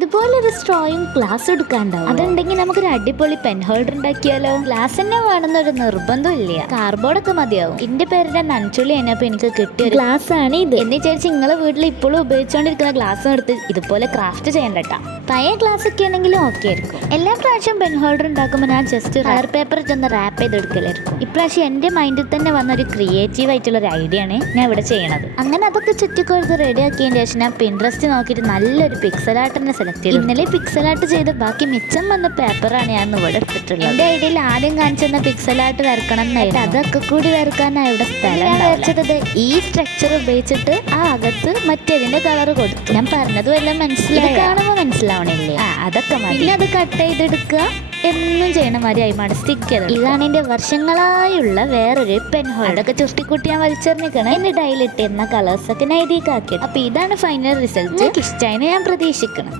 ഇതുപോലൊരു സ്ട്രോയും ഗ്ലാസ് എടുക്കാണ്ടാവും. അതുണ്ടെങ്കിൽ നമുക്കൊരു അടിപൊളി പെൻ ഹോൾഡർ ഉണ്ടാക്കിയാലോ. ഗ്ലാസ് തന്നെ വേണമെന്നൊരു നിർബന്ധം ഇല്ല, കാർബോർഡൊക്കെ മതിയാവും. എന്റെ പേരുടെ നനച്ചുള്ളി കഴിഞ്ഞപ്പോ എനിക്ക് കിട്ടിയ ഗ്ലാസ് ആണ് ഇത് എന്ന് വിചാരിച്ച് നിങ്ങളെ വീട്ടിൽ ഇപ്പോഴും ഉപയോഗിച്ചുകൊണ്ടിരിക്കുന്ന ഗ്ലാസ് എടുത്ത് ഇതുപോലെ ക്രാഫ്റ്റ് ചെയ്യണ്ടട്ടാ. പഴയ ഗ്ലാസ് ഒക്കെ ആണെങ്കിലും ഓക്കെ ആയിരിക്കും. എല്ലാ പ്രാവശ്യം പെൻ ഹോൾഡർ ഉണ്ടാക്കുമ്പോൾ ഞാൻ ജസ്റ്റ് കളർ പേപ്പർ ചെന്ന് റാപ്പ് ചെയ്തെടുക്കലായിരിക്കും. ഇപ്രാവശ്യം എന്റെ മൈൻഡിൽ തന്നെ വന്ന ഒരു ക്രിയേറ്റീവ് ആയിട്ടുള്ള ഒരു ഐഡിയ ആണ് ഞാൻ ഇവിടെ ചെയ്യണത്. അങ്ങനെ അതൊക്കെ ചുറ്റിക്കൊഴുത്ത് റെഡി ആക്കിയതിന് ശേഷം ഞാൻ പിൻട്രസ്റ്റ് നോക്കിയിട്ട് നല്ലൊരു പിക്സൽ ആർട്ട് തന്നെ സെലക്ട് ചെയ്തു. ഇന്നലെ പിക്സൽ ആർട്ട് ചെയ്ത് ബാക്കി മിച്ചം വന്ന പേപ്പറാണ് ഞാൻ ഇവിടെ എടുത്തിട്ടുള്ളത്. എന്റെ ഐഡിയയിൽ ആദ്യം കാണിച്ചെന്ന പിക്സൽ ആർട്ട് വരക്കണം എന്നായിരുന്നു. അതൊക്കെ കൂടി വരക്കാനാണ് ഇവിടെ സ്ഥലം വരച്ചത്. ഈ സ്ട്രക്ചർ ഉപയോഗിച്ചിട്ട് ആ അകത്ത് മറ്റേതിന്റെ കളർ കൊടുത്തു. ഞാൻ പറഞ്ഞത് വല്ല മനസ്സിലായി കാണുമ്പോൾ മനസ്സിലാവണില്ലേ? അതൊക്കെ പിന്നെ അത് കട്ട് ചെയ്തെടുക്കുക, എന്നും ചെയ്യണ മാതിരി അയിമാട് സ്റ്റിക്ക് ചെയ്ത്. ഇതാണ് എന്റെ വർഷങ്ങളായുള്ള വേറൊരു പെൻ ഹോൾഡർ. ഒക്കെ ചുരുട്ടിക്കുട്ടി ഞാൻ വലിച്ചെറിഞ്ഞിക്കണം. എന്നിട്ട് അതിലിട്ടിരുന്ന കളേഴ്സൊക്കെ ഞാൻ ഇതിലേക്ക് ആക്കിയത്. അപ്പൊ ഇതാണ് ഫൈനൽ റിസൾട്ട്. ഇഷ്ടമായി ഞാൻ പ്രതീക്ഷിക്കണം.